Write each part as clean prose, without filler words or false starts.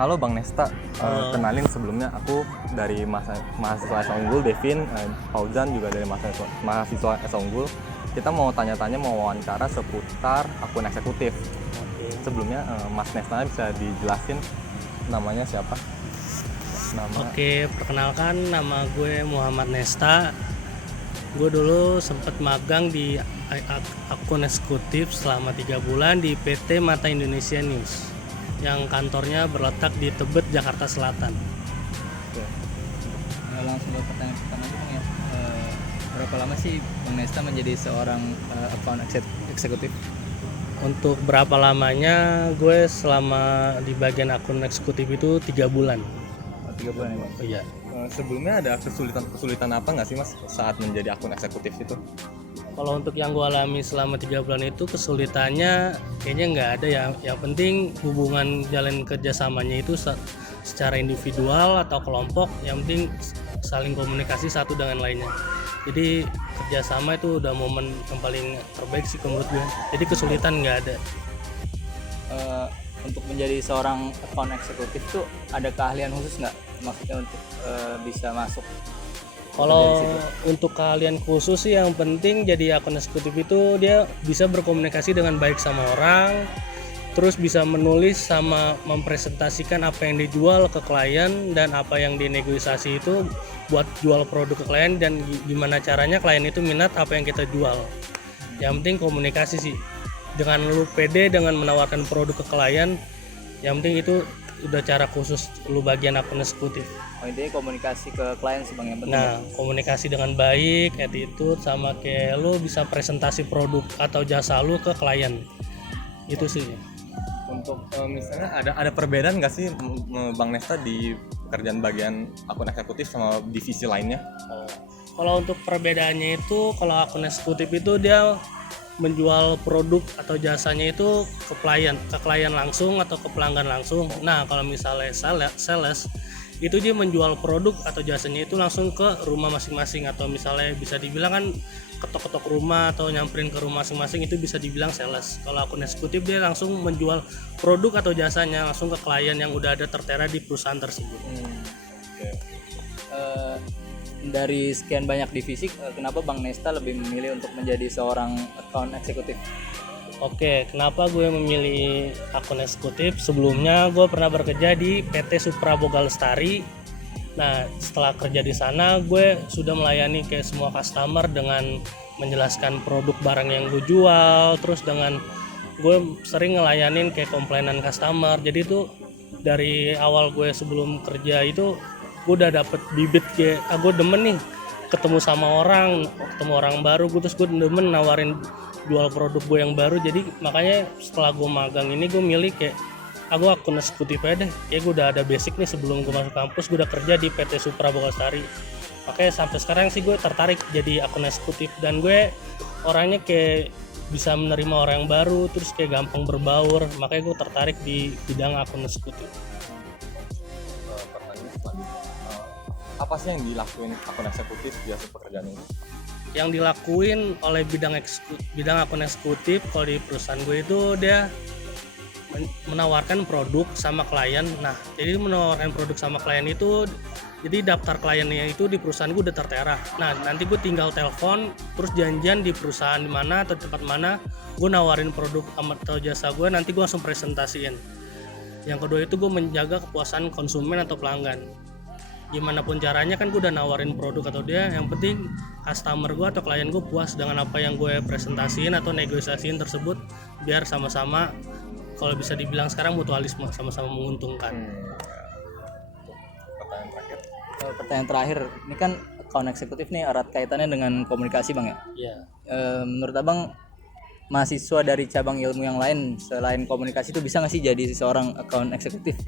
Halo Bang Nesta. Halo. Kenalin sebelumnya aku dari mahasiswa S Unggul, Devin, Fauzan juga dari mahasiswa S Unggul. Kita mau tanya-tanya, mau wawancara seputar akun eksekutif. Oke. Sebelumnya Mas Nesta bisa dijelasin namanya siapa? Oke, perkenalkan nama gue Muhammad Nesta. Gue dulu sempat magang di akun eksekutif selama 3 bulan di PT Mata Indonesia News yang kantornya berletak di Tebet, Jakarta Selatan. Oke. Langsung ke pertanyaan pertama aja Bang ya. Berapa lama sih Bang Nesta menjadi seorang account eksekutif? Untuk berapa lamanya, gue selama di bagian akun eksekutif itu 3 bulan. 3 bulan ya Bang? Iya. Sebelumnya ada kesulitan apa nggak sih Mas saat menjadi akun eksekutif itu? Kalau untuk yang gue alami selama 3 bulan itu kesulitannya kayaknya nggak ada ya. Yang penting hubungan jalan kerjasamanya itu secara individual atau kelompok. Yang penting saling komunikasi satu dengan lainnya. Jadi kerjasama itu udah momen yang paling terbaik sih menurut gue. Jadi kesulitan nggak ada. Untuk menjadi seorang account eksekutif tuh ada keahlian khusus nggak? Maksudnya untuk bisa masuk? Kalau untuk keahlian khusus sih yang penting jadi akun eksekutif itu dia bisa berkomunikasi dengan baik sama orang, terus bisa menulis sama mempresentasikan apa yang dijual ke klien dan apa yang dinegosiasi itu buat jual produk ke klien dan gimana caranya klien itu minat apa yang kita jual. Yang penting komunikasi sih. Dengan lu pede dengan menawarkan produk ke klien, yang penting itu udah cara khusus lu bagian akun eksekutif. Intinya komunikasi ke klien sih Bang yang penting. Nah, komunikasi dengan baik, attitude sama kayak lu bisa presentasi produk atau jasa lu ke klien. Itu sih. Untuk misalnya ada perbedaan nggak sih Bang Nesta di pekerjaan bagian akun eksekutif sama divisi lainnya? Kalau untuk perbedaannya itu, kalau akun eksekutif itu dia menjual produk atau jasanya itu ke klien langsung atau ke pelanggan langsung. Nah, kalau misalnya sales itu dia menjual produk atau jasanya itu langsung ke rumah masing-masing, atau misalnya bisa dibilang kan ketok-ketok rumah atau nyamperin ke rumah masing-masing, itu bisa dibilang sales. Kalau akun eksekutif dia langsung menjual produk atau jasanya langsung ke klien yang udah ada tertera di perusahaan tersebut. Dari sekian banyak divisi, kenapa Bang Nesta lebih memilih untuk menjadi seorang account eksekutif? Oke, kenapa gue memilih akun eksekutif? Sebelumnya gue pernah bekerja di PT Supra Boga Lestari. Nah, setelah kerja di sana, gue sudah melayani kayak semua customer dengan menjelaskan produk barang yang gue jual. Terus dengan gue sering ngelayanin kayak komplainan customer. Jadi itu dari awal gue sebelum kerja itu gue udah dapet bibit kayak gue demen nih ketemu orang baru, terus gue demen nawarin jual produk gue yang baru. Jadi makanya setelah gue magang ini gue milih kayak aku akun eksekutif aja deh. Kayak gue udah ada basic nih sebelum gue masuk kampus, gue udah kerja di PT Supra Boga Lestari. Makanya sampai sekarang sih gue tertarik jadi akun eksekutif, dan gue orangnya kayak bisa menerima orang yang baru, terus kayak gampang berbaur. Makanya gue tertarik di bidang akun eksekutif. Pertanyaan selanjutnya, apa sih yang dilakuin akun eksekutif biasa pekerjaan ini? Yang dilakuin oleh bidang akun eksekutif kalau di perusahaan gue itu dia menawarkan produk sama klien. Nah, jadi menawarkan produk sama klien itu, jadi daftar kliennya itu di perusahaan gue udah tertera. Nah, nanti gue tinggal telepon terus janjian di perusahaan di mana atau tempat mana gue nawarin produk atau jasa gue, nanti gue langsung presentasiin. Yang kedua itu gue menjaga kepuasan konsumen atau pelanggan. Gimana pun caranya kan gue udah nawarin produk atau dia, yang penting customer gue atau klien gue puas dengan apa yang gue presentasiin atau negosiasiin tersebut, biar sama-sama, kalau bisa dibilang sekarang mutualisme, sama-sama menguntungkan. Pertanyaan terakhir, ini kan account eksekutif nih erat kaitannya dengan komunikasi Bang ya? Iya. Menurut Abang, mahasiswa dari cabang ilmu yang lain selain komunikasi itu bisa nggak sih jadi seorang account eksekutif?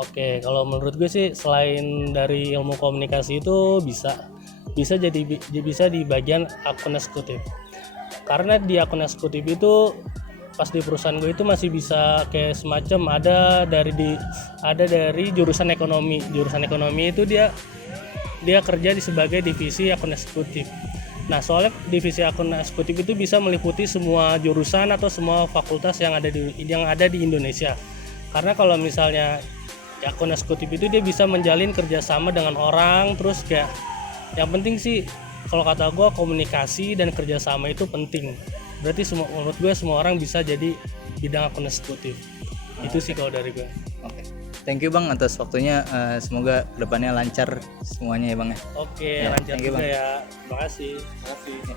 Oke, kalau menurut gue sih selain dari ilmu komunikasi itu bisa di bagian akun eksekutif. Karena di akun eksekutif itu pas di perusahaan gue itu masih bisa kayak semacam ada dari jurusan ekonomi. Jurusan ekonomi itu dia kerja sebagai divisi akun eksekutif. Nah, soalnya divisi akun eksekutif itu bisa meliputi semua jurusan atau semua fakultas yang ada di Indonesia. Karena kalau misalnya akun eksekutif itu dia bisa menjalin kerjasama dengan orang, terus kayak yang penting sih kalau kata gue komunikasi dan kerjasama itu penting. Berarti menurut gue semua orang bisa jadi bidang akun eksekutif. Itu sih kalau dari gue. Oke. Thank you Bang atas waktunya. Semoga kedepannya lancar semuanya ya Bang ya. Oke, Ya, lancar thank you, juga Bang. ya. Terima kasih. Ya.